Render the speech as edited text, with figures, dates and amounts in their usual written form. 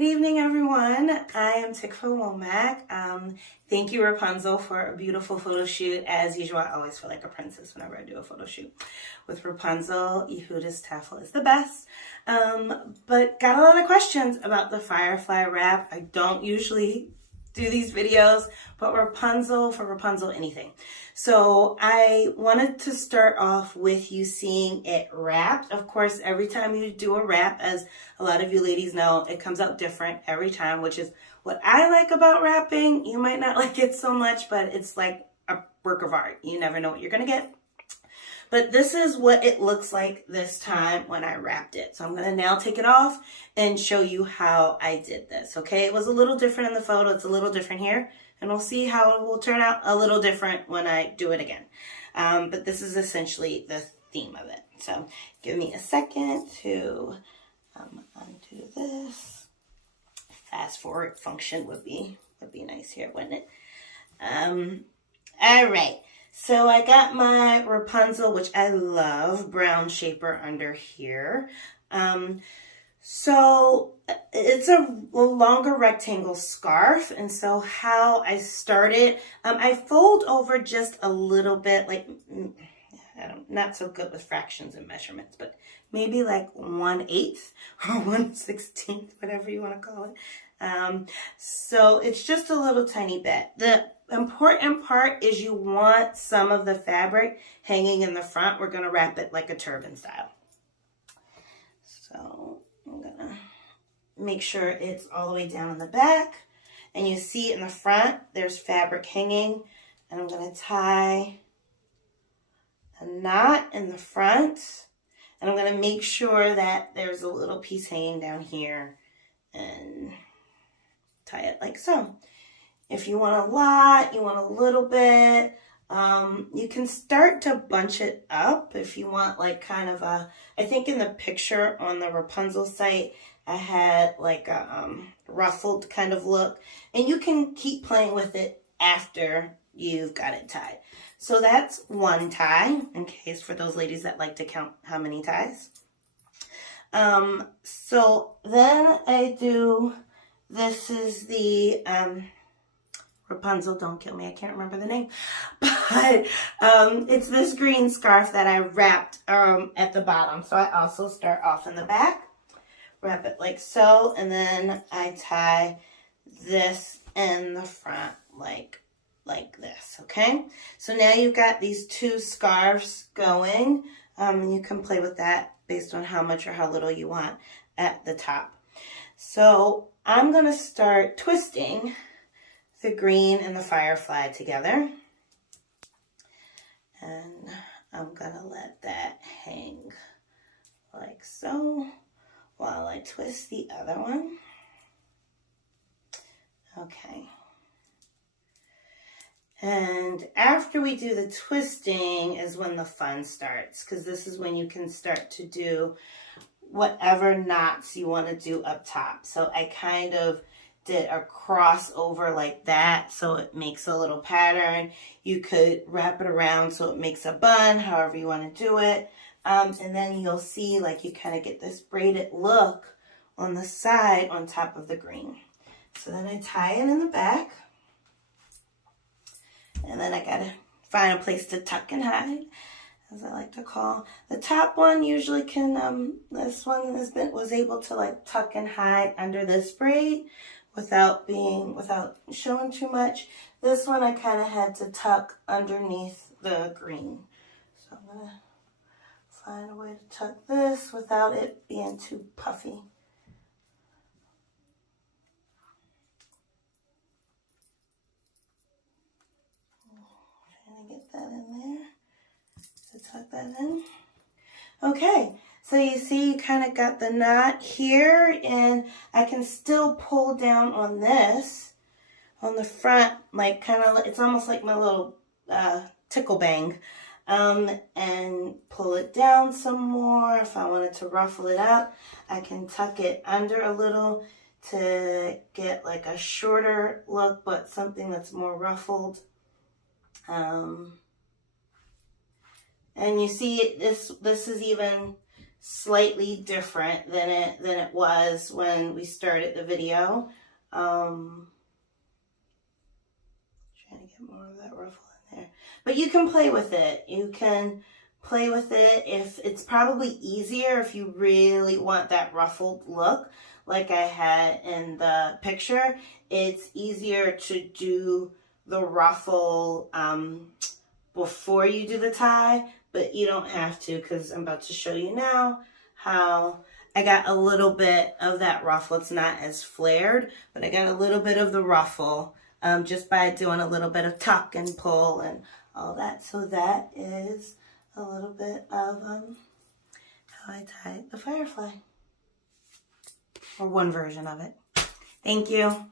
Good evening, everyone. I am Tikvah Womack. Thank you, Rapunzel, for a beautiful photo shoot. As usual, I always feel like a princess whenever I do a photo shoot with Rapunzel. Yehuda's Tafel is the best. But got a lot of questions about the Firefly wrap. I don't usually do these videos, but Rapunzel, for Rapunzel anything. So I wanted to start off with you seeing it wrapped. Of course, every time you do a wrap, as a lot of you ladies know, it comes out different every time, which is what I like about wrapping. You might not like it so much, but it's like a work of art. You never know what you're gonna get. But this is what it looks like this time when I wrapped it. So I'm going to now take it off and show you how I did this, okay? It was a little different in the photo. It's a little different here. And we'll see how it will turn out a little different when I do it again. But this is essentially the theme of it. So give me a second to undo this. Fast forward function would be nice here, wouldn't it? All right. So I got my Wrapunzel, which I love, brown shaper under here. So it's a longer rectangle scarf. And so how I started, I fold over just a little bit, like, not so good with fractions and measurements, but maybe like 1/8 or 1/16, whatever you want to call it. So it's just a little tiny bit. The important part is you want some of the fabric hanging in the front. We're going to wrap it like a turban style. So I'm going to make sure it's all the way down in the back. And you see in the front, there's fabric hanging. And I'm going to tie a knot in the front. And I'm going to make sure that there's a little piece hanging down here and tie it like so. If you want a lot, you want a little bit, you can start to bunch it up if you want like kind of a, I think in the picture on the Wrapunzel site, I had like a ruffled kind of look, and you can keep playing with it after you've got it tied. So that's one tie, in case for those ladies that like to count how many ties. So then I do, this is the, Rapunzel, don't kill me, I can't remember the name, but it's this green scarf that I wrapped at the bottom. So I also start off in the back, wrap it like so, and then I tie this in the front like this, okay? So now you've got these two scarves going, and you can play with that based on how much or how little you want at the top. So I'm gonna start twisting the green and the Firefly together. And I'm gonna let that hang like so while I twist the other one. Okay. And after we do the twisting is when the fun starts, because this is when you can start to do whatever knots you want to do up top. So I kind of did a crossover like that, so it makes a little pattern. You could wrap it around so it makes a bun, however you want to do it. And then you'll see like you kind of get this braided look on the side on top of the green. So then I tie it in the back. And then I gotta find a place to tuck and hide, as I like to call. The top one usually can, this one was able to like tuck and hide under this braid without showing too much. This one I kind of had to tuck underneath the green. So I'm gonna find a way to tuck this without it being too puffy. Trying to get that in there. To tuck that in. Okay. So you see you kind of got the knot here, and I can still pull down on this, on the front, like kind of, it's almost like my little tickle bang, and pull it down some more. If I wanted to ruffle it up, I can tuck it under a little to get like a shorter look, but something that's more ruffled. And you see this is even slightly different than it was when we started the video. Trying to get more of that ruffle in there. But you can play with it. You can play with it. If it's probably easier if you really want that ruffled look like I had in the picture. It's easier to do the ruffle before you do the tie, but you don't have to, because I'm about to show you now how I got a little bit of that ruffle. It's not as flared, but I got a little bit of the ruffle just by doing a little bit of tuck and pull and all that. So that is a little bit of how I tied the Firefly, or one version of it. Thank you.